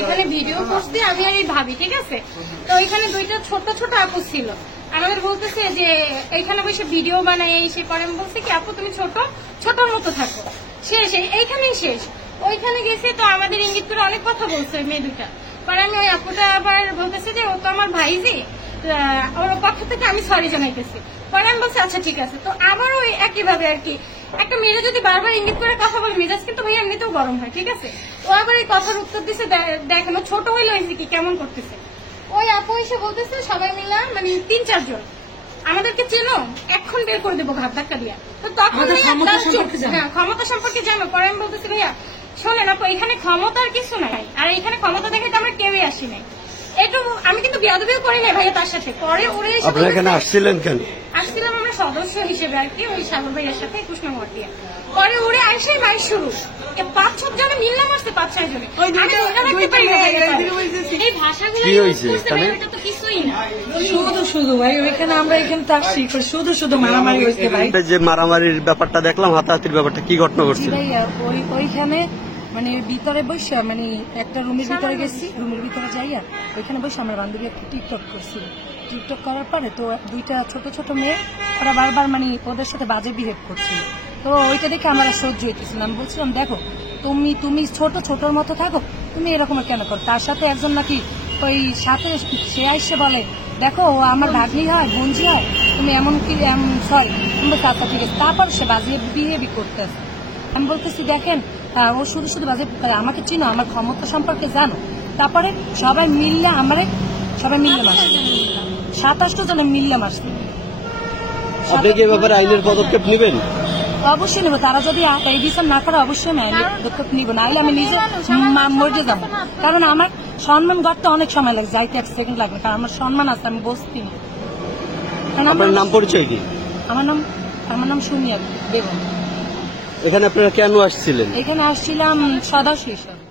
এখানে ভিডিও করতে আমি আর এই ভাবি, ঠিক আছে? তো এখানে দুইটা ছোট ছোট আপু ছিল, আমাদের বলতেছে যে এইখানে বসে ভিডিও বানাই এসে পরে আমি বলছি কি আপু তুমি ছোটর মতো থাকো, শেষ এইখানেই শেষ। ওইখানে গেছে তো আমাদের ইঙ্গিত করে অনেক কথা বলছে মেয়ে দুটা। পরে আমি ওই আপুটা আবার বলতেছে যে ও তো আমার ভাইজি, ওর পক্ষ থেকে আমি সরি জানাইতেছি। পরে আমি বলছি আচ্ছা ঠিক আছে। তো আবার ওই একইভাবে আর কি একটা মেয়েরা যদি বারবার ইঙ্গিত করে কথা বলে মেজাজ কিন্তু ভাই এমনিতেও গরম হয়, ঠিক আছে? ও আবার এই কথার উত্তর দিচ্ছে দেখেন ছোট হইলে হয়েছে কি কেমন করতেছে। ওই আপু এসে বলতেছে সবাই মিলা মানে 3-4 জন আমাদেরকে চেনো, এখন বের করে দেবো ঘাট ধাক্কা দিয়া। তো তখন ক্ষমতা সম্পর্কে জানো। পরে আমি বলতেছি ভাইয়া শোনেন আপু এখানে ক্ষমতার কিছু নাই, আর এখানে ক্ষমতা দেখাতে আমরা কেউই আসি নাই। একটু আমি কিন্তু বিয়াদবিও করি নাই ভাইয়া তার সাথে। পরে ওরে এখানে আসছিলেন কেন? আসছিলাম আমরা সদস্য হিসেবে আর কি, ওই সাগর ভাইয়ের সাথে কৃষ্ণনগর দিয়ে। পরে ওরে আইসাই মাই শুরু 5-6 জনে মিললাম আসছে, 5-6 জনে। এই ভাষাগুলো তো কিছুই না, শুধু ভাই ওইখানে আমরা এখানে তো আসছি শুধু মারামারি হয়েছে ভাই। যে মারামারির ব্যাপারটা দেখলাম, হাতাহাতির ব্যাপারটা কি ঘটনা ঘটছে? ওইখানে মানে ভিতরে বসে মানে একটা রুমের ভিতরে গেছি, রুমের ভিতরে যাইয়া ওইখানে বসে আমার বান্ধবী একটা টিকটক করছিল। টিকটক করার পরে তো দুইটা ছোট ছোট মেয়ে ওরা বারবার মানে ওদের সাথে বাজে বিহেভ করছিল। তো ওইটা দেখে আমার সহ্য হইতেছিলাম, বলছিলাম দেখো তুমি ছোটর মতো থাকো, তুমি এরকম কেন করো? তার সাথে একজন নাকি ওই সাথে সে আসছে বলে দেখো ও আমার ভাগ্নি হয়, বোনজি হয়, তুমি এমন কি সরি তুমি বলছো আচ্ছা ঠিক আছে। তারপর সে বাজে বিহেভই করতেছে। আমি বলতেছি দেখেন ও শুধু বাজে আমাকে চিনো, আমার ক্ষমতা সম্পর্কে জানো। তারপরে সবাই মিললে মারছে, 27 জনে মিললে মারছে। আপনি কি ব্যাপারে আইনের পদক্ষেপ নেবেন? অবশ্যই নেবো, তারা যদি এই বিচার না করে অবশ্যই আমি আইনের পদক্ষেপ নিব, নাহলে আমি নিজে মরে যাবো। কারণ আমার সম্মান গড়তে অনেক সময় লাগে, যাইতে 1 সেকেন্ড লাগবে, কারণ আমার সম্মান আছে, আমি বসতি না। আপনার নাম পরিচয় কি? আমার নাম সুমিয়া বেগম। এখানে আপনারা কেন আসছিলেন? এখানে আসছিলাম সদস্য হিসেবে।